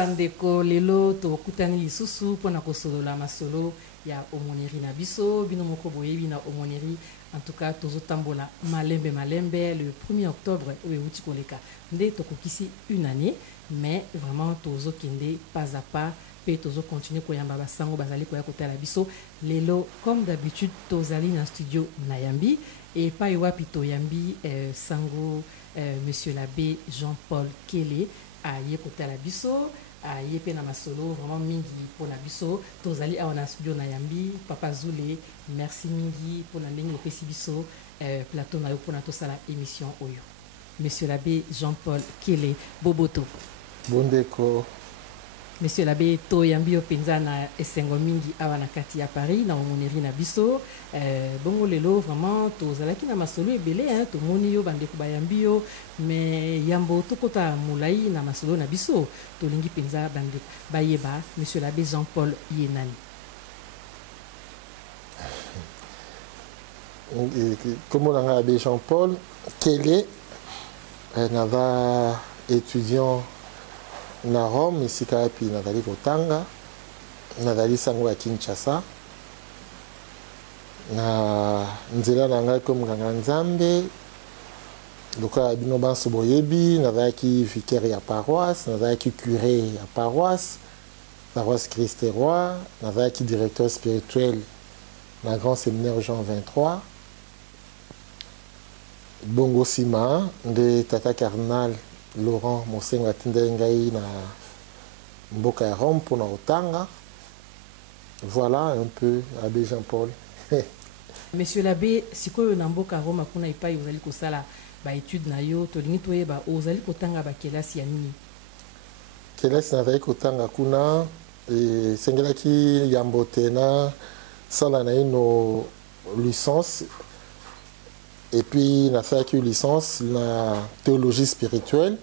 bandeko lelo tokutani lisusu pona kosolola masolo ya omoneri na biso bino moko boyebi na omoneri. En tout cas tozotambola malembe malembe le 1er octobre oyo euti koleka nde tokokisi une année, mais vraiment tozokende pas à pas pe tozokontinue koyamba basango bazali koya kotala biso lelo comme d'habitude tozali na studio na yambi et pa wapi toyambi sango monsieur l'abbé Jean-Paul Kele aye kotala biso aye pe na masolo vraiment mingi pona biso tozali awa na studio na yambi papa Zule merci mingi pona ndenge opesi biso plateau na yo pona tosala émission oyo monsieur l'abbé Jean-Paul Kele boboto bondeko. Monsieur l'abbé toyambi yo penza na esengo mingi awa na kati ya Paris na omoneri na biso bongo lelo vraiment tozalaki na masolo ebele tomoni yo bandeko bayambi yo mais yambo tokota mulai na masolo na biso tolingi penza bandeko bayeba monsieur l'abbé Jean-Paul Yenani. Comme on a l'abbé Jean-Paul Kele nava étudiant na Rome isika pi nazali kotanga nazali sango ya Kinshasa na nzela na ngai comme nganga nzambe loka bino banso boyebi nazalaki vicaire ya paroisse nazalaki curé ya paroisse Christ et Roi nazalaki directeur spirituel na grand séminaire Jean 23 bongo sima nde tata cardinal Laurent Mosenga Tindengai na mboka ya Rome pour na otanga. Voilà un peu abbé Jean-Paul. Monsieur l'abbé sikoyo na mboka Rome kuna ipai ozali kosala ba étude na yo tolingi toyeba ozali kotanga ba kelasi ya nini? Kelasi nazali kotanga kuna sengelaki yambote na sala na ino licence et puis na fait une licence na théologie spirituelle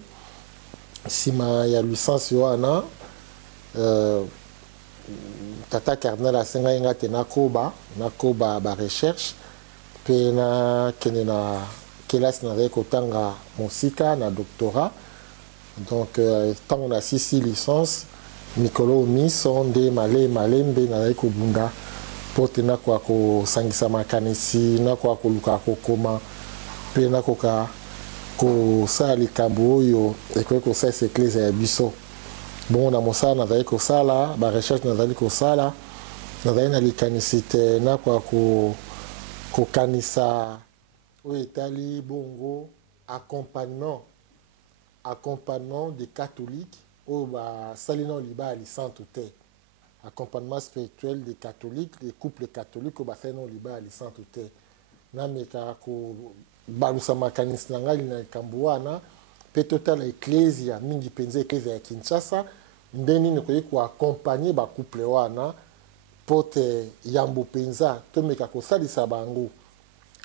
sima ya licence yoana tata cardinal asenga inga te nakoba ba recherche pe na kene na kelasi na kotanga mosika na doctorat donc tant on a 6 licences mikolo miso nde malembe na kobunda pote na kwa kosangisa makanisi na kwa koluka kokoma pe na koka kosala likambo oyo ekoki kosalisa eklezia ya biso bongo na mosala nazali kosala barecherche nazali kosala nazali na likanisi te na kwa kokanisa oyo etali bongo accompagnement des catholiques oyo basali nao libaya lisantu te accompagnement spirituel des catholiques, des couples catholiques au bassin non liba lisantu te na meka ko balusa makanisi na ngai na kambuana pe total ecclesia mingi penze ecclesia ya Kinshasa ndeni ne ko accompagner ba couple wana pote yambo penza to meka ko salisa bango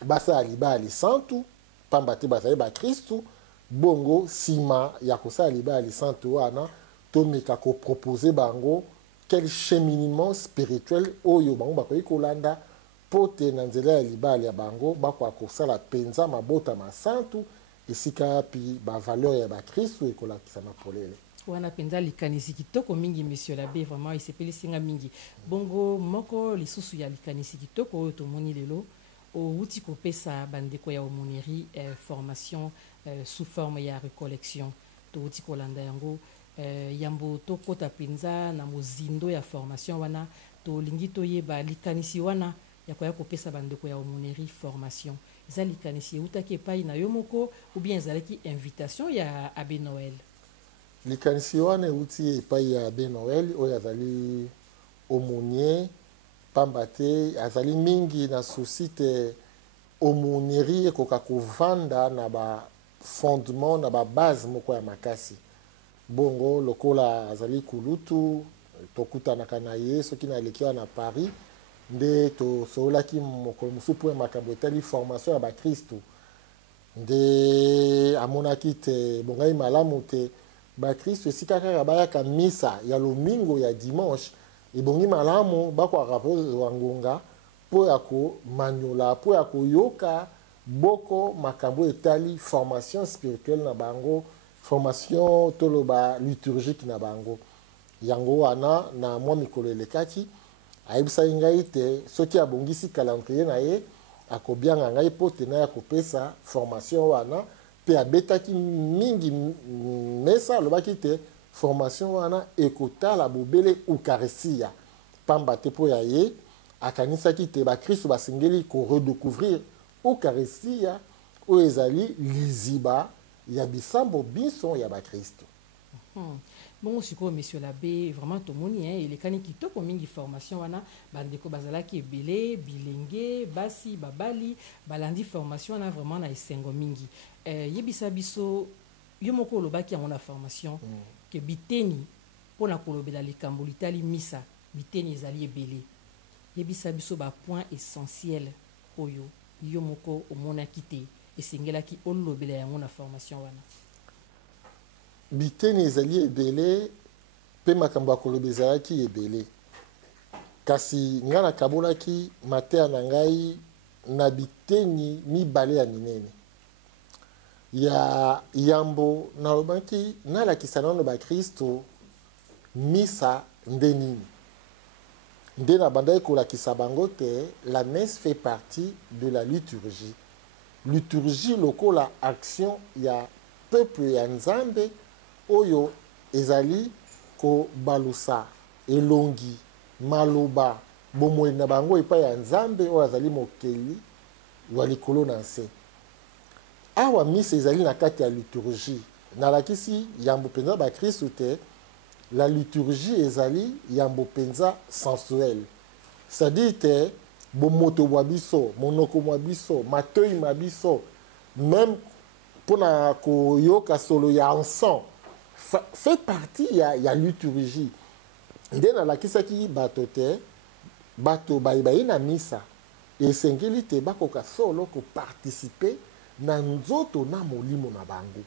basa liba lisantu pamba te basa ba Kristu bongo sima ya ko sala liba lisantu wana to meka ko proposer bango quel cheminement spirituel oyo bango bakoki kolanda pote na nzela ya libala ya bango bakwa kosala penza mabota masantu esika pi ba valeur ya ba Kristo ekolakisa na polele wana penza likanisi kitoko mingi monsieur l'abbé vraiment isepeli singa mingi bongo moko lisusu ya likanisi kitoko oyo tomoni lelo outi kopesa bandeko ya omoneri formation sous forme ya recollection to outi kolanda yango yambo tokota penza na mozindo ya formation wana tolingi toyeba likanisi wana ya koya kopesa bandeko ya omoneri formation eza likanisi eutaki epai na yo moko ou bien ezalaki invitation ya abbé Noël? Likanisi wana euti epai ya abbé Noël oyo azali aumônier pamba te azali mingi na souci te aumônerie ekoka kovanda na ba fondement na ba base moko ya makasi bongo lokola azali kulutu tokutanaka na ye soki na leki na Paris nde tosolaki mokolo mosusu mpo ya makambo etali formation ya bakristu nde amonaki te bongai malamu te bakristu esika kaka bayaka misa ya lomingo ya dimanche ebongi malamu bakwaka mpo wangonga mpo ya komanyola mpo ya koyoka boko makambo etali formation spirituelle na bango formation toloba liturgique na bango yango wana na mwa mikolo elekaki ayebisaki ngai te soki abongisi calendrier na ye akobianga ngai po te na ya kopesa formation wana pe abetaki mingi mesa alobaki te formation wana ekotala bobele eucharistia pamba te po ya ye akanisaki te bakristo basengeli koredécouvrir eucharistia oyo ezali liziba ya bisambo biso ya bakristo. Bon, sikoyo monsieur l'abbé vraiment tomoni elekani kitoko mingi formation wana bandeko bazalaki ebele bilenge basi babali balandi formation wana vraiment na esengo mingi yebisa biso yo moko olobaki yango na formation ke biteni mpona kolobela likambo litali misa biteni ezali ebele yebisa biso bapoint essentiel oyo yo moko omonaki te esengelaki olobela yango na formation wana. Biteni ezali ebele pe makambo ya koloba ezalaki ebele kasi nga nakabolaki mateya na ngai na biteni mibale ya minene ya yambo nalobaki nalakisa nano bakristo misa nde nini nde na bandaki kolakisa bango te. La messe fait partie de la liturgie. Liturgie lokola action ya peuple ya nzambe oyo ezali ko balusa elongi maloba bomoi na bango epai ya nzambe oyo azali mokeli wa likolo na nse. Awa misa ezali na kati ya liturgie nalakisi yambo mpenza bakristo te. La liturgie ezali yambo mpenza sensuel, c'est-à-dire te bomoto bwa biso monoko mwa biso matoi ma biso même pona koyoka solo ya ensemble fait partie ya liturgie. Nde nalakisaki bato te bato bayi na misa esengeli te bakoka solo koparticipe na nzoto na molimo na bango.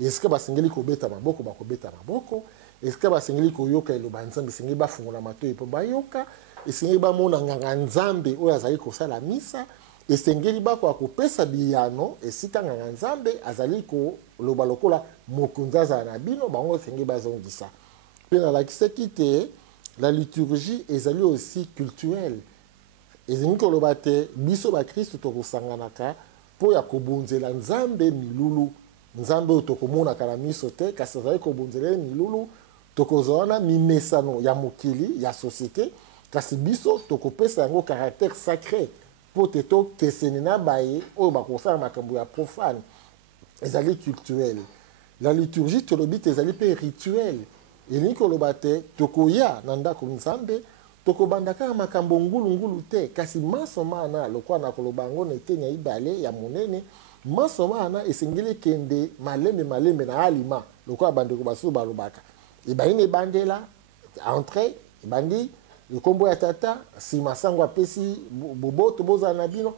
Eske basengeli kobeta maboko bakobeta maboko, eske basengeli koyoka eloba nzambe esengeli bafungola matoi mpo bayoka, esengeli bamona nganga nzambe oyo azali kosala misa, esengeli bakoka kopesa biyano esika nganga nzambe azali koloba lokola mokonzi azala na bino bango esengeli bazongisa. Mpe nalakisaki te la liturgie ezali aussi culturelle. Ezengi koloba te biso bakristo tokosanganaka mpo ya kobonzela nzambe milulu. Nzambe oyo tokomonaka na miso te kasi azali kobonzela milulu tokozwa wana mimesano ya mokili ya société kasi biso tokopesa yango caractère sacré mpo te tokeseni na baye oyo bakosala makambo ya profane. Ezali culturel. La liturgie tolobi te ezali mpe rituel. Elingi koloba te tokoya na ndako nzambe tokobanda kaka makambo ngulungulu te kasi maso mana lokwa na koloba yango na eteni ya ibale ya monene maso mana esengeli kende malembe na alima lokwa bandeko basusu balobaka ebayini ebandela entrée ebandi ekombo ya tata nsima sango apesi boboto bozala na bino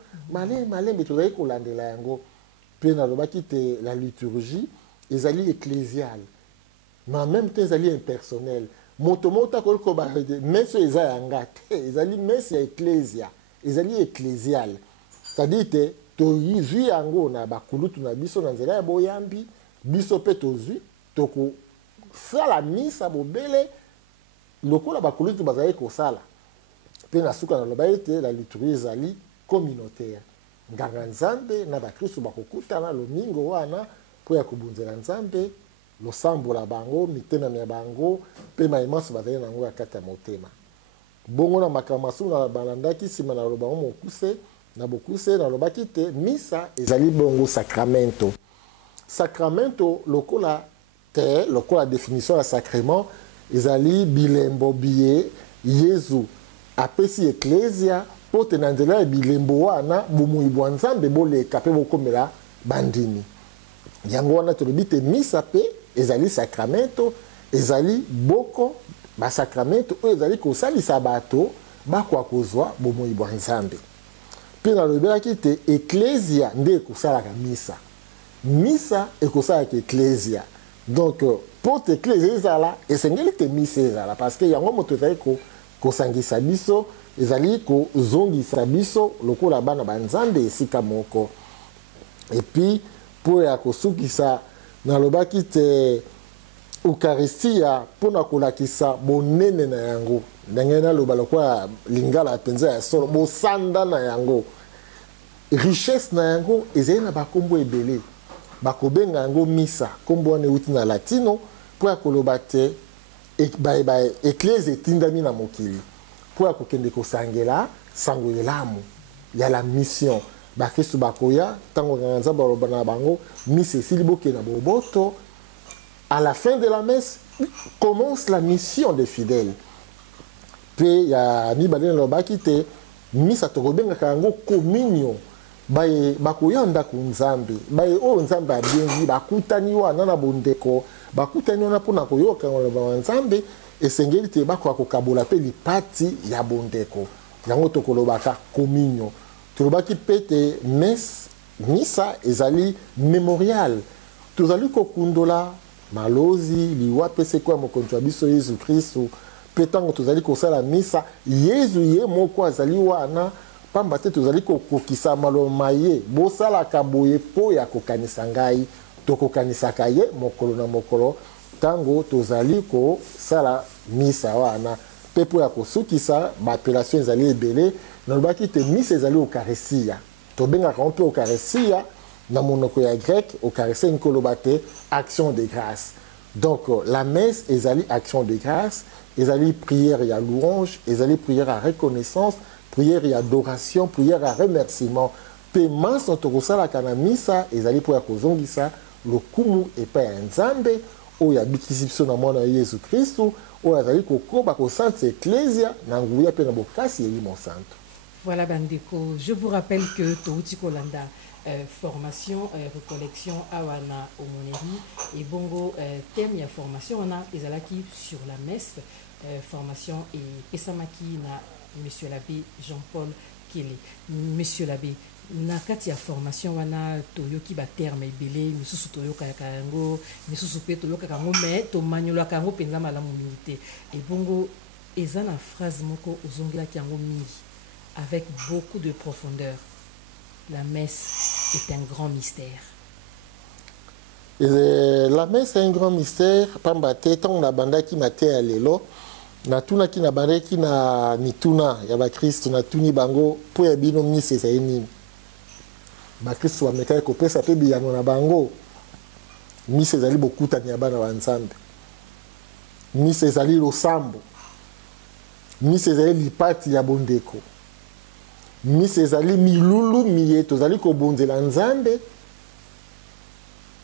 malembe tozali kolandela yango. Mpe nalobaki te la liturgie ezali ecclésiale mais en même temps ezali impersonnel. Moto akokoba messe eza yanga te ezali messe ya ecclésia ezali ecclésiale, c'est-à-dire te tozwi yango na bakulutu na biso na nzela ya boyambi biso mpe tozwi tokosala misa bobele lokola bakulutu bazali kosala. Mpe na suka naloba ete la liturgie ezali communautaire. Nganga nzambe na bakristo bakokutana lomingo wana mpo ya kobunzela nzambe losambola bango mitema ya bango mpe mayemanso bazali nango ya kati ya motema. Bongo na makambo masusu na balandaki nsima na lobango mokuse na bokuse nalobaki te misa ezali bongo sacramento. Sacramento lokola te lokola définition ya sacrement ezali bilembo biye Yesu apesi ecclesia mpo te na nzela ya bilembo wana bomoi bwa nzambe boleka mpe bokomela bandimi. Yango wana tolobi te misa mpe ezali sacramento ezali boko basacramento oyo ezali kosalisa bato bakwa kozwa bomoi bwa nzambe. Mpe nalobelaki te ecclesia nde ekosalaka misa. Misa ekosalaka ecclesia. Donc mpo te ecclesia ezala esengeli te misa ezala parce que yango moto ezali kosangisa biso ezali kozongisa biso lokola bana banzambe esika moko. Et puis mpo ya kosukisa nalobaki te Eucharistia pona kolakisa bonene na yango ndenge naloba lokwa lingala penza ya solo bosanda na yango richesse na yango ezali na bakombo ebele bakobenga yango misa kombo wana euti na latino po ya koloba te eklese etindami na mokili po ya kokende kosangela sango elamu ya la mission bakristu bakoya ntango nzambe baloba na bango misa esili bokenda boboto. À la fin de la messe, commence la mission des fidèles. Puis, il y a Mibalen Lobakite, Misa Torobenga Kango, communion. Bakoyanda Kunzambi, o Nzambe a bien dit, Bakutaniwa, Nana Bondeko, Bakutaniwa Pona Koyoka, Nzambe, et Sengelite Bako Kabola, li Pati ya Bondeko. Yango Tokolobaka, communion. Tolobaki pete messe, Misa, ezali mémorial. Tozali Kokundola, malozi liwa pese kwa mokonzi wa biso Yesu Kristo petango tozali kosala misa Yesu ye moko azali wana pamba te tozali kokokisa maloma ye bosalaka boye po ya kokanisa ngai tokokanisaka ye mokolo na mokolo tango tozali kosala misa wana pe po ya kosukisa baapellation ezali ebele nalobaki te misa ezali eucharistia tobengaka mpe eucharistia dans mon grec, Eucharistie Nkolobate, action de grâce. Donc, la messe, ezali action de grâce, ezali prière et à louange, ezali prière à reconnaissance, prière et adoration, prière à remerciement. Paiement sont au la kanamisa, ezali pour la kozongisa, le kumu et pas un nzambe, ou ya bikisipso na mwana Yesu Christo, ou ezali kokoba ko sainte ecclesia, nanguya pe na bokasi eli mon santo. Voilà Bandeko, je vous rappelle que Touti Kolanda formation recollection awana omoneri et bongo thème ya formation on a ezalaki sur la messe formation et pesamaki na monsieur l'abbé Jean-Paul Kele. Monsieur l'abbé na kati ya formation wana toyoki ba terme ebele misusu toyoka yango misusu pe toyoka yango mais to manyola yango penza malamu minute et bongo ezana phrase moko ozongela yango mingi avec beaucoup de profondeur. La messe est un grand mystère. La messe est un grand mystère. Pambate, tant on a banda qui m'a té à l'élo, na tuna qui na banda qui na nituna, ya ba Christ na tuni bango, po ya bino ni se zaini. Ba Christ wa meka ko pesa pe biya na bango. Mi se zali beaucoup tani abana wa nzambe. Mi se zali lo sambo. Mi se zali lipati ya bondeko. Misa ezali milulu miye tozali kobonzela nzambe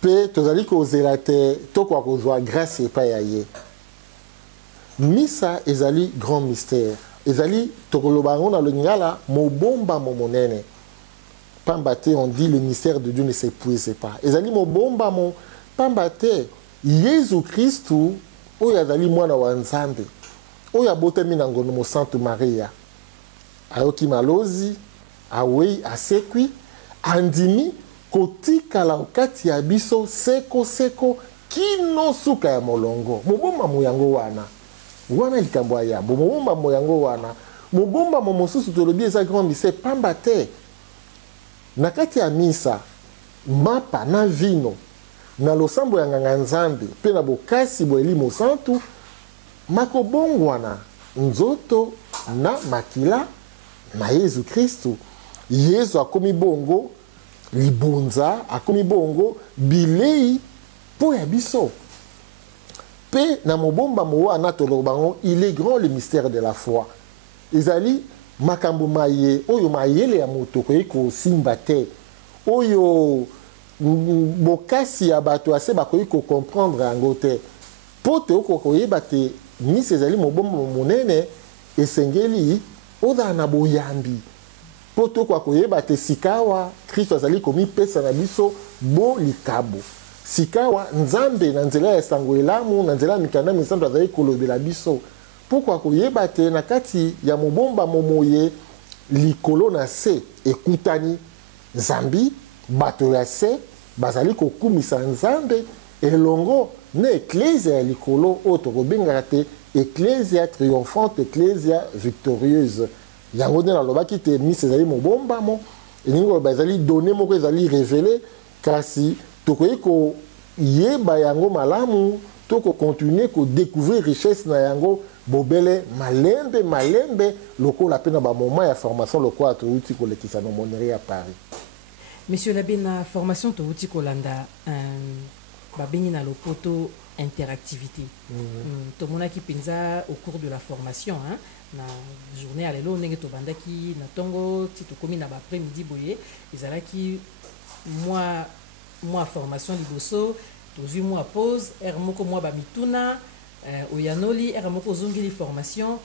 pe tozali kozela te tokwa kozwa grâce epai ya ye. Misa ezali grand mystère ezali tokoloba yango na lingala mobomba monene pamba te on dit le mystère de Dieu ne s'épuise pas ezali mobomba mo pamba te Yesu Kristu oyo azali mwana wa nzambe oyo abotami na ngono mo Sainte Maria ayoki malozi awei asekwi andimi kotikala okati ya biso seko kino suka ya molongo mobomba moyango wana likambo ya mobomba moyango wana mobomba mosusu tolobi eza grand mystère pamba te na kati ya misa mapa na vino na losambo ya nganga nzambe pe na bokasi boeli mosantu makobongwana nzoto na makila na Yesu Kristo. Yesu akomi bongo libonza, akomi bongo bilei po ya biso. Pe na mobomba moa na tolobango, il est grand le mystère de la foi. Ezali makambo maye, oyo mayele ya moto ko simba te. Oyo bokasi ya bato ase bakoyi ko comprendre yango te. Pote oko koyeba te misa ezali mobomba monene esengeli oda na boyambi poto kwa koyeba te sikawa Kristo azali komi pesa na biso bo likabo sikawa nzambe na nzela ya sango elamu na nzela mikanda misanto azali kolobela biso pokwa koyeba te na kati ya mobomba momoye likolo na se ekutani nzambi bato ya se bazali kokumisa nzambe elongo na eklezia ya likolo oyo tokobengaka te ecclesia triomphante, ecclesia victorieuse. Yango nde nalobaki te misa ezali mobomba mo elingi koloba ezali donné moko ezali révélé kasi tokoki koyeba yango malamu to ko continuer ko découvrir richesse na yango bobele malembe malembe lokola pe na ba moment ya formation lokola to uti ko lekisa na Monnerie à Paris. Monsieur l'abbé, na formation to uti ko landa babengi na lopoto interactivité. To mona ki penza au cours de la formation hein, na journée à lelo ndenge to bandaki na tongo ti to komi na ba après-midi boye ezalaki moi formation liboso to vu moi pause moko moi ba mituna oyanoli moko zongili formation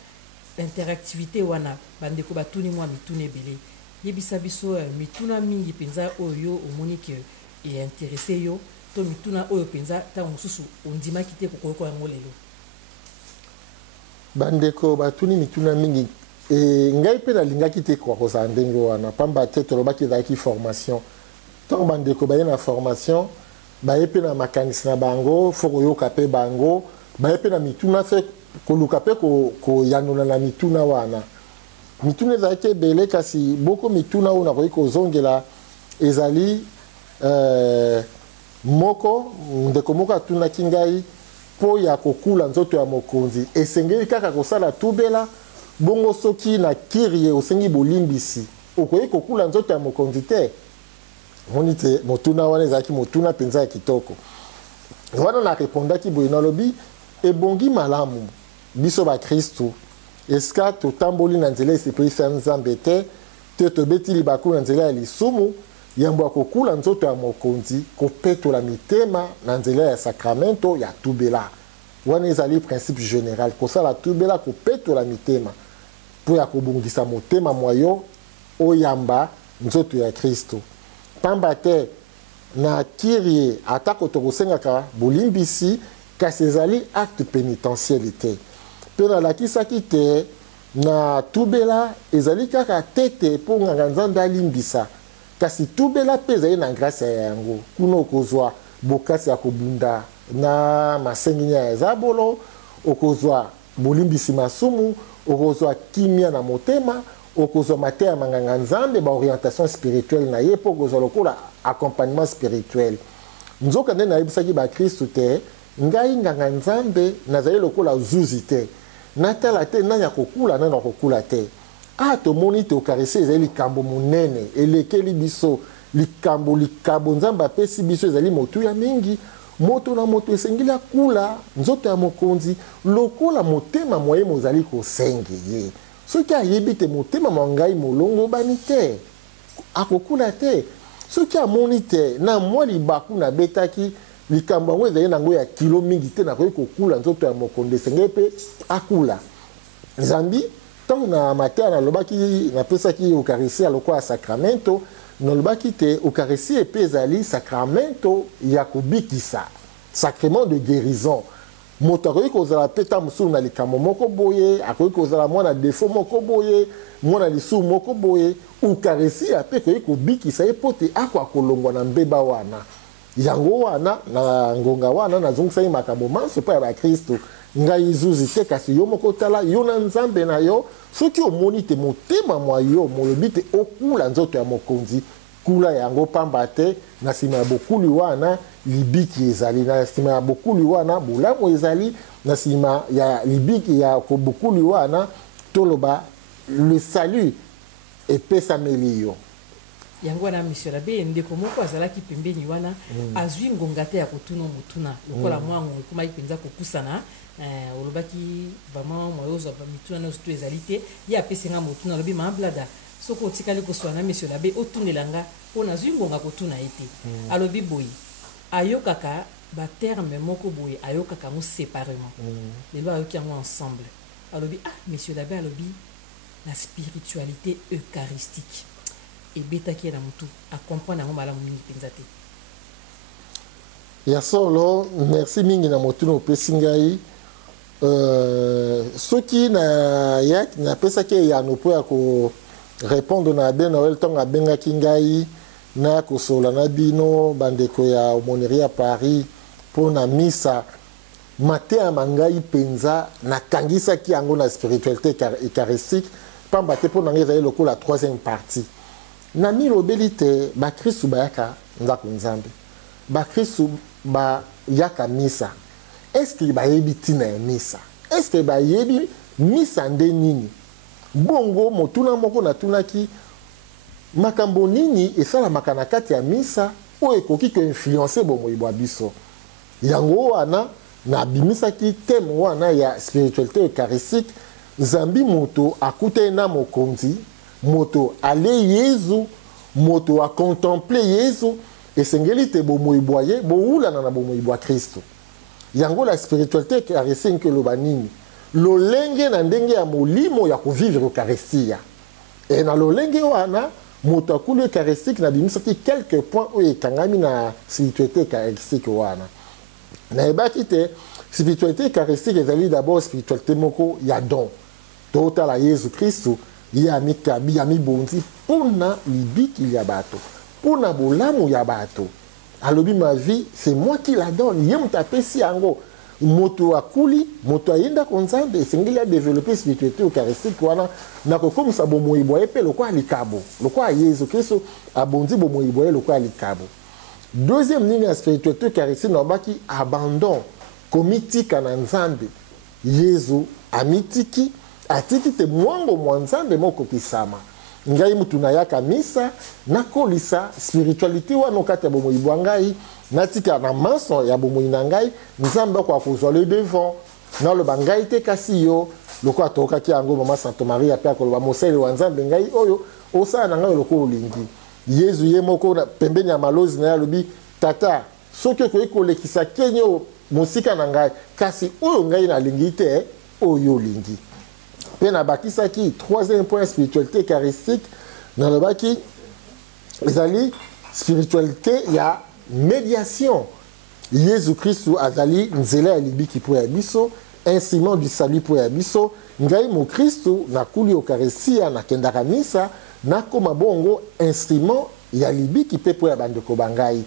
interactivité wana bandeko batuni moi mituna ebele yebisa biso mituna mingi penza oyo omoni ke e intéressé yo to mituna oyo penza ta mosusu ondimaki te kokoko yango lelo. Bandeko batuni mituna mingi ngai pe nalingaki te kwa kozala ndenge wana pamba te tolobaki ezalaki formation ntango bandeko baye na formation baye pe na makanisi na bango fo koyoka pe bango baye pe na mituna fe koluka pe koyanola na mituna wana mituna ezalaki ebele kasi boko mituna oyo nakoki kozongela ezali moko ndeko moko atunaki ngai po ya kokula nzoto ya mokonzi esengeli kaka kosala tubela bongo soki na kirie osengi bolimbisi okoki kokula nzoto ya mokonzi te moni te motuna wana ezalaki motuna mpenza ya kitoko wana narepondaki boye nalobi ebongi malamu biso bakristu eska totamboli na nzela esepelisa nzambe te te tobeti libaku na nzela ya lisumu yambo ya kokula nzoto ya mokonzi kopetola mitema na nzela ya sakramento ya tubela wana ezali principe général kosala tubela kopetola mitema po ya kobongisa motema mwayo oyamba nzoto ya kristo pamba te na kirie atako tokosengaka bolimbisi kasi ezali acte pénitentiel te mpe nalakisaki te na tubela ezali kaka tete mpo nganga nzambe alimbisa kasi tubela mpe ezali na grâce ya yango kuna okozwa bokasi ya kobunda na masengi ya eza bolo okozwa bolimbisi masumu okozwa kimia na motema okozwa mateya manganga nzambe baorientation spirituelle na ye mpo okozwa lokola accompagnement spirituel nzoka nde nayebisaki bakristu te ngai nganga nzambe nazali lokola zuzi te natala te nani akokula nani akokula te tomoni te eukaristie ezali likambo monene elekeli biso likambo nzambe apesi biso ezali motuya mingi moto na moto esengeli akula nzoto ya mokonzi lokola motema moye mozali kosenge ye soki ayebi te motema mwa ngai molongo bani te akokula te soki amoni te na mwa libaku nabetaki likambo yango ezali nango ya kilo mingi te nakoki kokula nzoto ya mokonzi esengeli mpe akula nzambi ntango na mateya nalobaki napesaki eukaristie lokola ya sakramento nalobaki te eukaristie epe ezali sakramento ya kobikisa sacrement de guérison moto akoki kozala mpe ta mosulu na likambo moko boye akoki kozala mwana defo moko boye mwana lisumu moko boye eukaristie ape ekoki kobikisa ye mpo te akoka kolongwa na mbeba wana yango wana na ngonga wana nazongisaki makambo manso mpo ya bakristo ngai zuzi te kasi yo moko tala yo na nzambe na yo soki omoni te motema mwa yo molobi te okula nzoto ya mokonzi kula yango pamba te na nsima ya bokuli wana libiki ezali na nsima ya bokuli wana bolamu ezali na nsima ya libiki ya bokuli wana toloba le salut epesameli yo yango wana monsieur l'abbé ndeko moko azalaki pembeni wana azwi ngonga te ya kotuna motuna lokola mwango ekomaki mpenza kokusana olobaki vraiment moyo ozwa mituna nyonso to ezali te ye apesenga motuna alobi mablada soki otikali koswana na monsieur l'abbé otundela nga mpo nazwi ngonga kotuna ye te alobi boye ayokaka baterme moko boye ayokaka yango séparément lelo ayoki yango ensemble alobi monsieur l'abbé alobi la spiritualité eucharistique ebetaki ye na motu acomprendre yango malamu mingi mpenza te ya solo merci mingi na motuna opesi ngai soki napesaki eyano mpo ya korépondre na abe noel ntango abengaki ngai na kosola na bino bandeko ya Monnerie ya Paris mpo na misa mateya mangai mpenza nakangisaki yango na spiritualité eucharistique pamba te mpo na ngai ezali lokola troisième partie na milobeli te bakristu bayaka ndako nzambe bakristu bayaka misa est-ce que bayebi tina ya misa, est-ce que bayebi misa nde nini. Bongo motuna moko na tunaki makambo nini esalamaka na kati ya misa oyo ekoki ko influencer bomoi bwa biso. Yango wana na bimisaki thème wana ya spiritualité eucharistique. Zambi moto akute na mokonzi, moto ale Yezu, moto a contempler Yezu, esengeli te bomoi boye boula na bomoi bwa Kristo. Yango la spiritualité eucharistique lo banini lolenge na ndenge ya molimo ya kovivre eucharistia. Et na lolenge wana moto akulu eucharistique na bimisaki quelques points oyo ekangami na spiritualité eucharistique wana. Na ebaki te spiritualité eucharistique ezali d'abord spiritualité moko ya don. Tota la Yesu Kristo ya mikabi ya mibonzi pona libiki ya bato, pona bolamu ya bato. Alobi ma vie c'est moi qui la donne. Ye mutapesi yango moto akuli, moto ayenda konzambe esengeli a développer spiritualité eucharistique wana na kokomisa bomoi boye pe lokwa likabo. Lokwa Yesu Kristo abonzi bomoi boye lokwa likabo. Deuxième ligne ya spiritualité eucharistique na baki abandon komitika na nzambe. Yesu amitiki atiki te mwango mwanzambe moko kisama. Ngai mutu na yaka misa nakolisa spiritualité wana kati ya bomoi bwa ngai natika na maso ya bomoi na ngai nzambe kwa kozwa le devant na lo bangai te kasi yo loko atoka ki yango mama Sainte Marie apia ko ba moseli wa nzambe ngai oyo osala na ngai loko olingi. Yesu ye moko na pembeni ya malozi na lobi tata soki ko ekolekisa kenyo mosika na ngai kasi oyo ngai na lingi te oyo lingi. Pena bakisaki troisième point spiritualité eucharistique dans le baki ezali spiritualité ya médiation. Jésus Christ azali nzela ya libiki po ya biso, instrument du salut po ya biso. Ngai mo Kristo na kuli eucharistia na kendaka misa na koma bongo instrument ya libiki pe po ya bandeko bangai.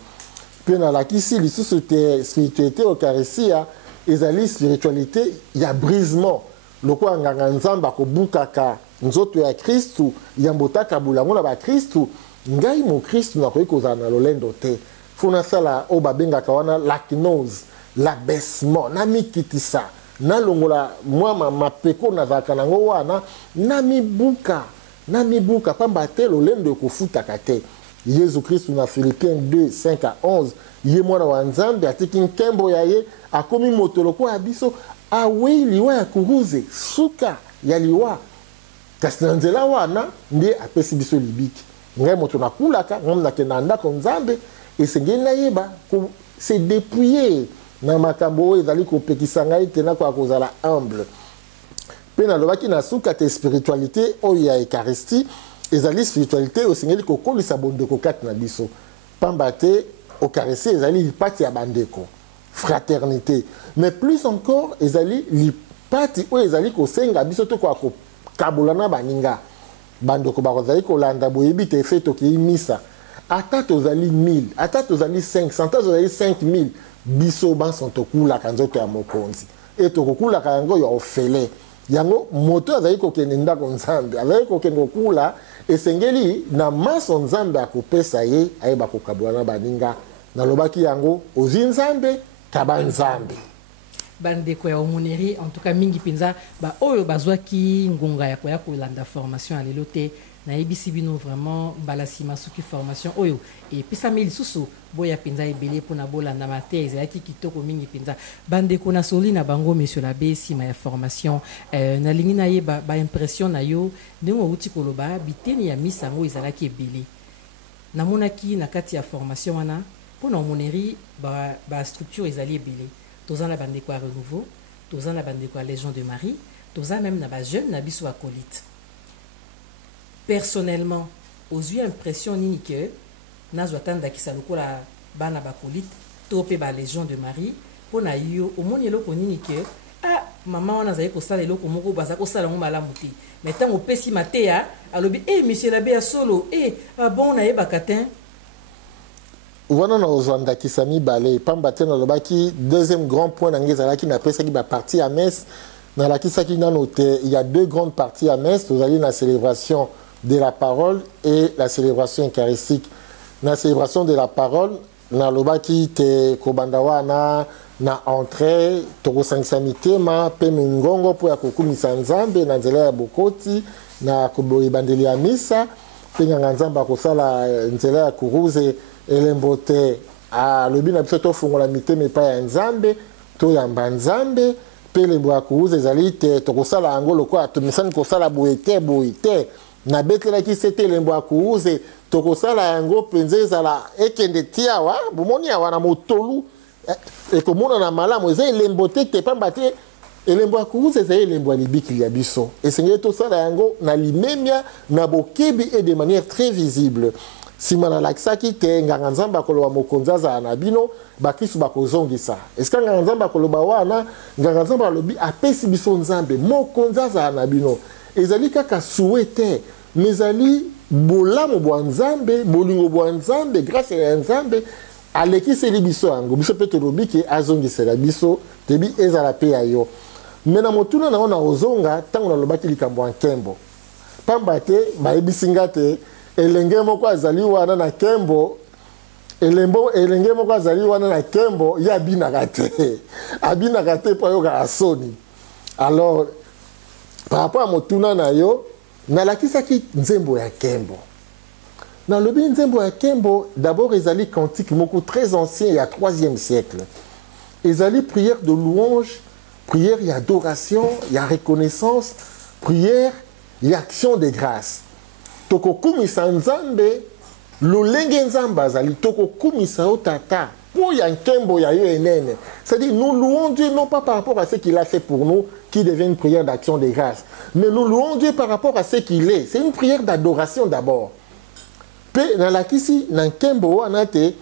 Pena lakisi lisusu te spiritualité eucharistia ezali spiritualité ya brisement. Loko nganga nzamba ko bukaka nzoto ya Kristu yambotaka bulango na ba Kristu ngai mo Kristu na koyi kozana na lolendo te funa sala o babenga kawana lacnose l'abaissement na mikitisa na longola mwa mapeko na zaka nango wana na mibuka pamba te lolendo ko futaka te. Yesu Kristu na Philippiens 2:5-11 ye mwana wa nzambe atiki nkembo ya ye akomi motolo ko abiso awe liwa ya kuruze suka ya liwa kasi na nzela wana ndiye apesi biso libiki. Ngai moto nakulaka ngam nakenda ndako nzambe esengeli nayeba se dépouiller na makambo oyo ezali kopekisa ngai te na kozala humble. Pe nalobaki na suka te spiritualité oyo ya eucharistie ezali spiritualité osengeli kokolisa bondeko kati na biso pamba te eucharistie ezali lipati ya bandeko fraternité. Mais plus encore ezali lipati oyo ezali kosenga biso to kwa kokabola baninga bandeko bakozali kolanda boyebi te fe toki misa ata tozali 1000 ata tozali 500 ata tozali 5000 biso banso tokulaka nzoto ya mokonzi e tokokulaka yango ya ofele yango moto azali kokende ndako nzambe azali kokende kokula esengeli na maso nzambe akopesa ye ayeba kokabola baninga nalobaki yango ozi nzambe kaba nzambe bandeko ya omoneri en tout cas mingi penza ba oyo bazwaki ngonga ya koya kolanda formation ya lelo te nayebisi bino vraiment balasima soki formation oyo episami lisusu boya penza ebele mpona bolanda mate ezalaki kitoko mingi penza bandeko na soli na bango monsieur l'abbé nsima ya formation nalingi nayeba baimpression na yo ndenge outi koloba biteni ya misa yango ezalaki ebele namonaki na kati ya formation wana mpona omoneri bastructure ezali ebele toza na bandeko ya renouveau toza na bandeko ya légion de Marie toza même na bajeune na biso acolyte. Personnellement ozwi impression nini ke nazwa tandakisa lokola bana bacolite to pe ba légion de Marie mpona yo omoni eloko nini ke mama wana azali kosala eloko moko baza kosala ngo malamu te mais ntango opesi mateya alobi monsieur l'abbé ya solo bon nayebaka te wana na ozwandakisa mibale pamba te nalobaki deuxième grand point na ngai ezalaki napesaki bapartie ya messe nalakisaki nano te il y a deux grandes parties à messe tozali na célébration de la parole et la célébration eucharistique. La célébration de la parole, nalobaki te kobanda wana na entrée tokosangisa mitema mpe mingongo mpo ya kokumisa nzambe na nzela ya bokoti na koboyebandeli ya misa mpe nganga nzambe akosala nzela ya kuruze elembo te alobi na biso tofungola mitema epai ya nzambe toyamba nzambe mpe elembo ya kuruze ezali te tokosala yango lokola tomisani kosala boye te nabetelaki se te elembo ya kuruze tokosala yango mpenza ezala ekende ti awa bomoni awa na motolu ekomonana malamu eza elembo te pamba te elembo ya kuruze ezali elembo ya libikili ya biso esengeli tosala yango na limemia na bokebi et de manière très visible nsima nalakisaki te nganga nzambe akoloba mokonzi azala na bino bakristu bakozongisa eske nganga nzambe akoloba wana nganga nzambe alobi apesi biso nzambe mokonzi azala na bino ezali kaka suwe te me ezali bolamu bwa nzambe bolingo bwa nzambe grâce ya nzambe alekiseli biso yango biso mpe tolobi ke azongisela biso tebi ezala mpe ya yo me na motuna nango na ozonga ntango nalobaki likambo ya nkembo pamba te bayebisi nga te elenge moko azali wana na nkembo elenge moko azali wana na nkembo ye abinaka te mpo ayokaka soni alors par rapport à motuna na yo nalakisaki nzembo ya nkembo nalobi nzembo ya nkembo d'abord ezali cantique moko très ancien ya 3e siècle ezali prière de louange prière ya adoration ya reconnaissance prière ya action de grâce tokokumisa nzambe lolenge nzambe azali tokokumisa yo tata mpo ya nkembo ya yo enene c'est-à-dire nous louons Dieu non pas par rapport à ce qu'il a fait pour nous qui devient une prière d'action de grâce mais nous louons Dieu par rapport à ce qu'il est c'est une prière d'adoration d'abord mpe nalakisi na nkembo wana te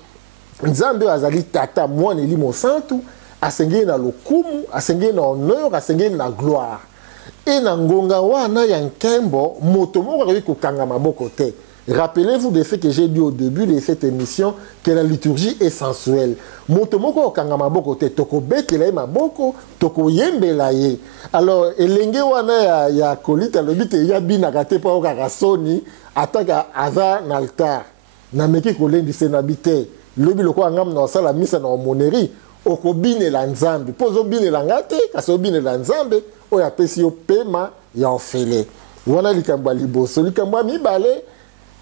nzambe azali tata mwana elimo santu asengeli na lokumu asengeli na honneur asengeli na gloire e na ngonga wana ya nkembo moto moko akoki kokanga maboko te rappelez-vous de ce que j'ai dit au début de cette émission que la liturgie est sensuelle moto moko okanga maboko te tokobetela ye maboko tokoyembela ye alors elenge wana ya kolita alobi te yabinaka te mpo okaka soni ataka aza na altar nameki kolendisa na bi te lobi lokola ngam na osala misa na omoneri okobinela nzambe mpo ozobinela nga te kasi obinela nzambe oyo apesi yo pema ya ofele wana likambo ya liboso likambo ya mibale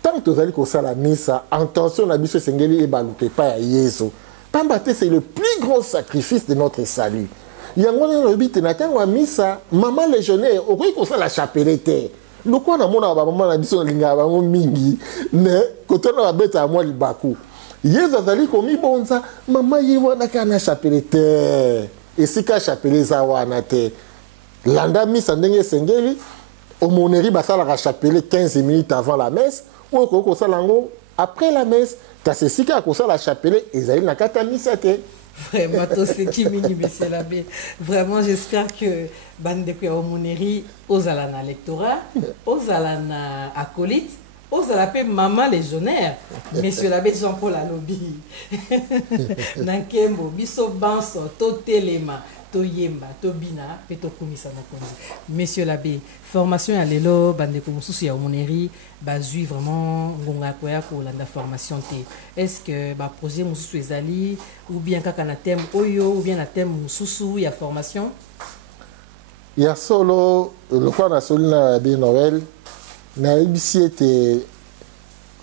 ntango tozali kosala misa intention na biso esengeli ebaluka epai ya yesu pamba te c'est le plus grand sacrifice de notre salut yango nde nalobi te na ntango ya misa mama légionnaire okoki kosala chapele te lokola namonaka bamama na biso nalingaka bango mingi me kotona babetaka mwa libaku yesu azali komibonza mama ye wana kaka na chapele te esika chapele eza wana te landa misa ndenge esengeli omoneri basalaka chapele 15 minutes avant la messe oyo okoki kosala yango après la messe kasi esika ya kosala chapele ezali na kati ya misa te Vraiment, tout ce qui mini, monsieur l'abbé. Vraiment, j'espère que Bandeko ya Omoneri, Ozalana lectorat, Ozalana acolyte, Ozalape maman légionnaire, monsieur l'abbé Jean-Paul Alobi. Nankembo, biso banso, to telema, to yemba, to bina, peto kumisa mokonzi. Monsieur l'abbé, formation à l'élo, Bandeko Moussoussi ya Omoneri, bazui vraiment ngonga koya ko landa formation te. Est-ce que ba projet Moussoussi ezali ou bien kaka na thème oyo ou bien na thème Moussoussi ya formation? Il y a solo le quoi na solina be Noël na ibisi ete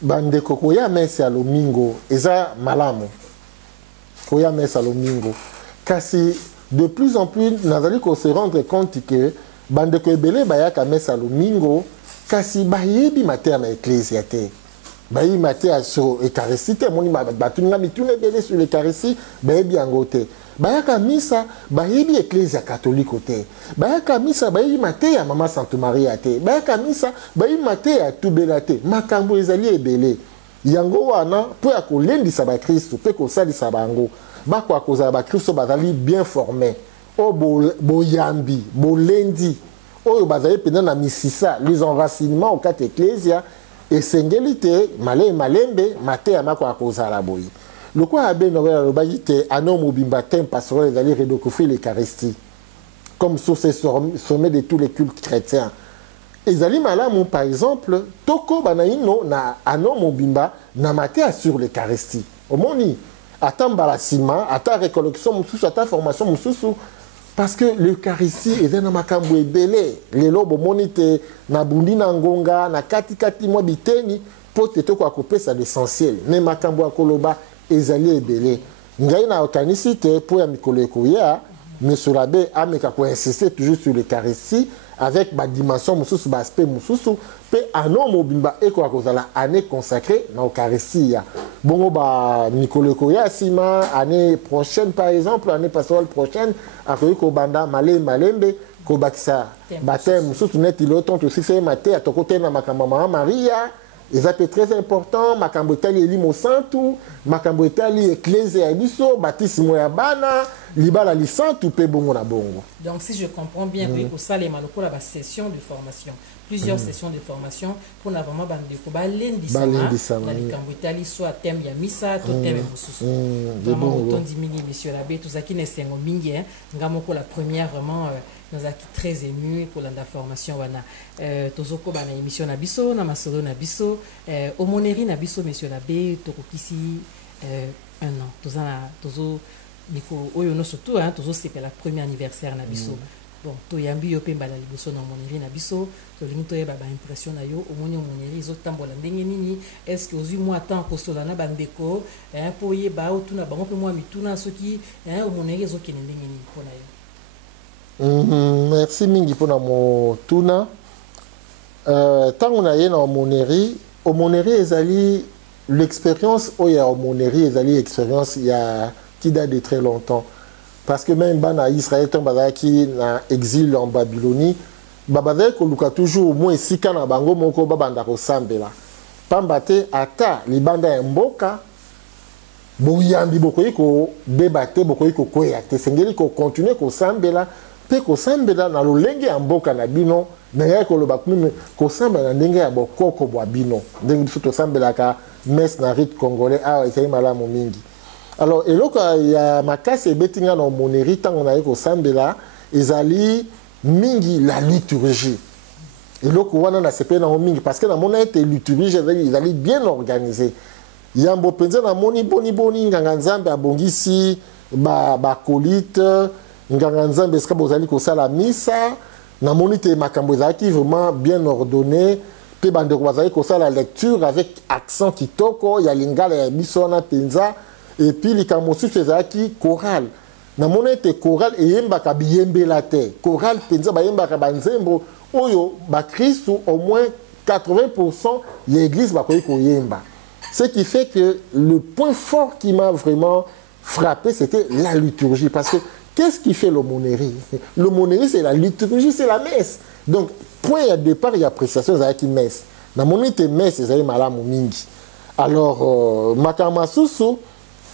bandeko koya messe ya lomingo eza malamu. Koya messe ya lomingo. Kasi de plus en plus nazali ko se rendre compte que bandeko ebele bayaka messe ya lomingo kasi bayebi mater na ecclesia te bayebi mater sur eucharistie te moni batuninga mituna ebele sur l'eucharistie bayebi yango te bayaka misa bayebi ecclesia catholique te bayaka misa bayebi mater ya mama Sainte Maria te bayaka misa bayebi mater ya tubela te makambo ezali ebele yango wana mpo ya kolendisa bakristu mpe kosalisa bango bakoka kozala bakristu bazali bien formé oyo boyambi bolendi oyo bazali pena na misisa les enracinements au kati ecclesia esengeli te malembe mateya makoka kozala boye lokola abe Noël alobaki te ano mobimba thème pastoral ezali redécouvrir l'eucharistie comme sur ces sommets de tous les cultes chrétiens ezali malamu par exemple tokoba na ino na ano mobimba na mateya sur l'eucharistie omoni ata mbala sima ata recollection mosusu ata formation mosusu parce que l'eucharistie eza na makambo ebele lelo bomoni te na bundi na ngonga na katikati mwa biteni po te tokoka kopesa l'essentiel me makambo ya koloba ezali ebele ngai na okanisi te po ya mikolo ekoya monsieur l'abbé ameka koinsister toujours sur l'eucharistie avec ba dimension mosusu ba aspect mosusu pe ano mobimba ekoka kozala année consacrée na eucharistie ya bongo ba mikolo ekoya sima année prochaine par exemple année pastorale prochaine akoki kobanda malembe kobakisa baptême mosusu neti lotonto osisi mate atokote na makambo mama Maria eza pe très important makambo etali elimo santu makambo etali eklese ya biso batisimo ya bana libala lisantu pe bongo na bongo. Donc si je comprends bien que ça les maloko la session de formation plusieurs sessions de formation pour na vraiment bandeko balendi sama na likambo etali soit thème ya misa to thème mosusu vraiment autant diminuer monsieur l'abbé tout ça qui ne sengo mingi ngamoko la première vraiment nous avons très ému pour la formation wana tozoko bana émission na biso na masolo na biso omoneri na biso monsieur l'abbé tokokisi un an tozo niko oyo no surtout tozo c'est la premier anniversaire na biso bon to yambi yo pemba la liboso na omoneri na biso to lingi to yeba ba impression na yo omoni omoneri zo tambola ndenge nini est-ce que ozu moi temps kosola na bandeko po yeba o tuna bango pe moi mituna soki omoneri zo kene ndenge nini pona yo. Merci mingi pour na motuna tant on a yé na omoneri ezali l'expérience oya omoneri ezali expérience ya qui date de très longtemps parce que même bana Israël tant bazaki na exil en Babylonie babazaki koluka toujours moins sika na bango moko babanda kosambela pambate ata libanda ya mboka boyambi bokoyi ko débattre bokoyi ko koya te sengeli ko continuer ko sambela pe kosambela na lolenge ya mboka na bino ndenge koloba kumime kosambela na ndenge ya bokoko bwa bino ndenge biso tosambelaka messe na rite congolais awa ezali malamu mingi. Alors eloko ya makasi ebetinga na omoneri ntango naye kosambela ezali mingi la liturgie eloko wana nasepeli nango mingi parce que namona ete liturgie ezali bien organisé yambo mpenza namoni boni nganga nzambe abongisi bakolite nganga nzambe esika bozali kosala misa namoni te makambo ezalaki vraiment bien ordonné pe bandeko bazali kosala lecture avec accent kitoko ya lingala ya biso wana mpenza et puis likambo mosusu ezalaki chorale namoni ete chorale eyembaka biyembela te chorale mpenza bayembaka banzembo oyo bakristu au moins 80% ya église bakoki koyemba. Ce qui fait que le point fort qui m'a vraiment frappé c'était la liturgie parce que qu'est-ce qui fait l'aumônerie? L'aumônerie, c'est la liturgie, c'est la messe. Donc, point de départ, il y a appréciation, il y a qui messe. Dans mon été messe, il y a malamu mingi. Alors, makamasusu,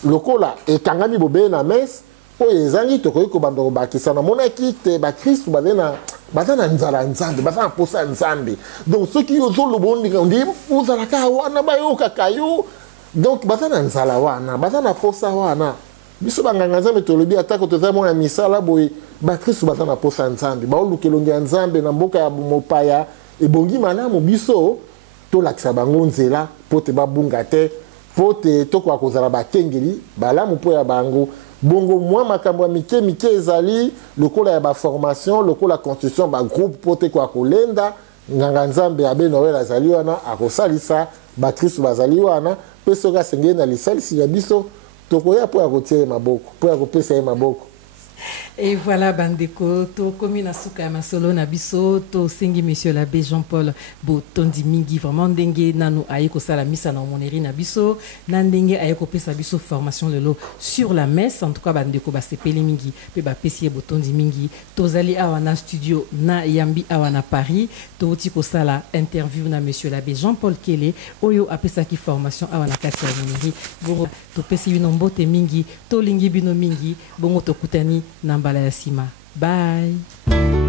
le kola, et kangami bobe na messe, o ezangi tokoyi ko bandoro bakisa na mona kite ba Christ bazana nzala nzambe, bazana posa nzambe. Donc, ceux qui ont le bon on dit, vous allez ka wana ba yo kakayo. Donc, bazana nzala wana, bazana posa wana. Biso banganga nzambe tolobi atako tozamo ya misala boye ba Kristo bazana posa nzambe ba olukelongi ya nzambe na mboka ya mopaya ebongi malamu biso to lakisa bango nzela pote babunga te pote tokwa kozala bakengeli balamu po ya bango bongo mwa makambo ya mike ezali lokola ya ba formation lokola constitution ba groupe pote kwa kolenda nganga nzambe abe Noel azali wana akosalisa ba Kristo bazali wana pe soka sengeli na lisalisi ya biso tokoya po ya kotia maboko po ya kopesa maboko. Et voilà bandeko to komi na suka ya masolo na biso to sengi monsieur l'abbé Jean-Paul Botondi mingi vraiment ndenge nanu aye ko sala misa na omoneri na biso na ndenge aye ko pesa biso formation lelo sur la messe en tout cas bandeko ba sepeli mingi pe ba pesi Botondi mingi tozali awa na studio na yambi awa na Paris to ti ko sala interview na monsieur l'abbé Jean-Paul Kele oyo apesa ki formation awa na kati ya omoneri bongo to pesi bino mbote mingi to lingi bino mingi bongo to kutani na mbala ya sima. Bye.